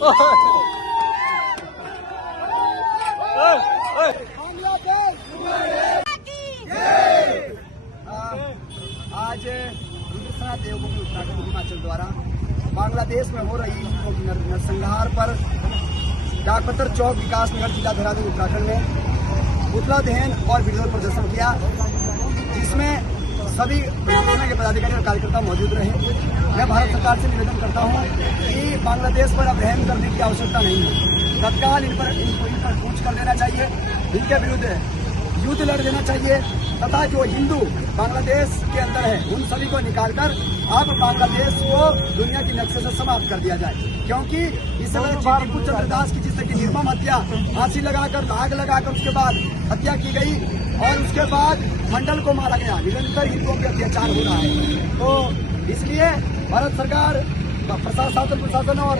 आज रुद्रसेना देवभूमि उत्तराखंड हिमाचल द्वारा बांग्लादेश में हो रही नरसंहार पर डाकपत्र चौक विकास नगर जिला देहरादून उत्तराखंड में पुतला दहन और विरोध प्रदर्शन किया, जिसमें सभी सेना के पदाधिकारी और कार्यकर्ता मौजूद रहे। मैं भारत सरकार से निवेदन करता हूं कि बांग्लादेश पर अब रहम करने की आवश्यकता नहीं है। तत्काल इन पर कूच कर देना चाहिए, इनके विरुद्ध युद्ध लड़ देना चाहिए तथा जो हिंदू बांग्लादेश के अंदर है उन सभी को निकालकर अब बांग्लादेश को दुनिया की नक्शे से समाप्त कर दिया जाए, क्योंकि इस समय टिप्पू चंद्रदास की जिससे की निर्मम हत्या फांसी लगाकर आग लगाकर उसके बाद हत्या की गई और उसके बाद मंडल को मारा गया। निरंतर हिंदुओं पर अत्याचार हो रहा है, तो इसलिए भारत सरकार प्रशासन और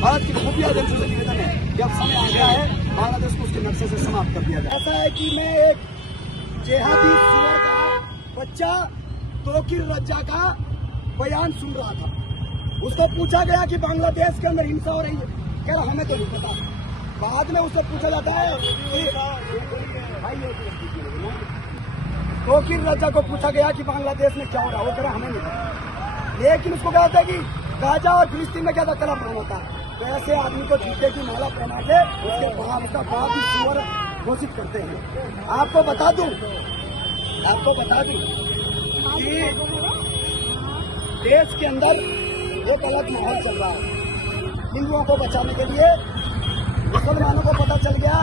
भारत की खुफिया एजेंसी से निवेदन है कि अब समय आ गया है बांग्लादेश को उसके नक्शे से समाप्त कर दिया जाए। ऐसा है कि मैं एक जेहादी सुअर का बच्चा तोकीर रज्जा का बयान सुन रहा था। उसको पूछा गया कि बांग्लादेश के अंदर हिंसा हो रही है, कह रहा हमें तो नहीं पता। बाद में उससे पूछा जाता है कि तोकीर रज्जा को पूछा गया कि बांग्लादेश में क्या हो रहा है, वो कह रहा हमें नहीं पता। लेकिन उसको क्या होता है कि गाजा और फिलिस्तीन में क्या कलम होता है, तो ऐसे आदमी को जूते की माला पहना के उसका बाप ही सुअर घोषित करते हैं। आपको बता दूं कि देश के अंदर एक अलग माहौल चल रहा है। हिंदुओं को बचाने के लिए मुसलमानों को पता चल गया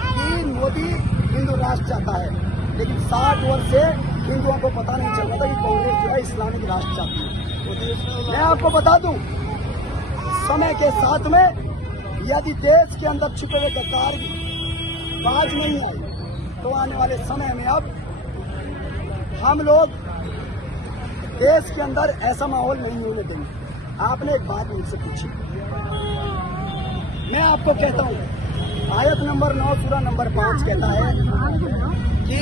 कि मोदी हिंदू राष्ट्र चाहता है, लेकिन 60 वर्ष से हिंदुओं को पता नहीं चल रहा था कि कांग्रेस जो है इस्लामिक राष्ट्र चाहती है। मैं आपको बता दूं, समय के साथ में यदि देश के अंदर छुपे हुए गद्दार भी बाज नहीं आए तो आने वाले समय में अब हम लोग देश के अंदर ऐसा माहौल नहीं होने देंगे। आपने एक बात मुझसे पूछी, मैं आपको कहता हूँ आयत नंबर 9 सूरा नंबर 5 कहता है कि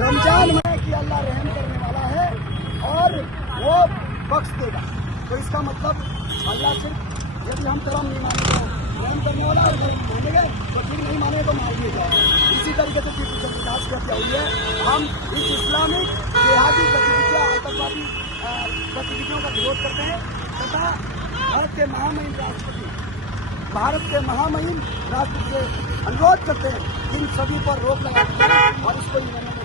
रमजान में कि अल्लाह रहम करने वाला है और वो बख्श देगा। तो इसका मतलब अल्लाह सिर्फ यदि हम धर्म नहीं मानेंगे रहम करने वाला है मानेंगे तो ठीक, नहीं माने तो मार दिए जाए। इसी तरीके से टिप्पू चंद्रदास की हत्या हुई है। हम इस इस्लामिक जिहादी गतिविधियाँ आतंकवादी गतिविधियों का विरोध करते हैं तथा भारत के महामहिम राष्ट्रपति से अनुरोध करते हैं इन सभी पर रोक लगाए और इसको नियमों में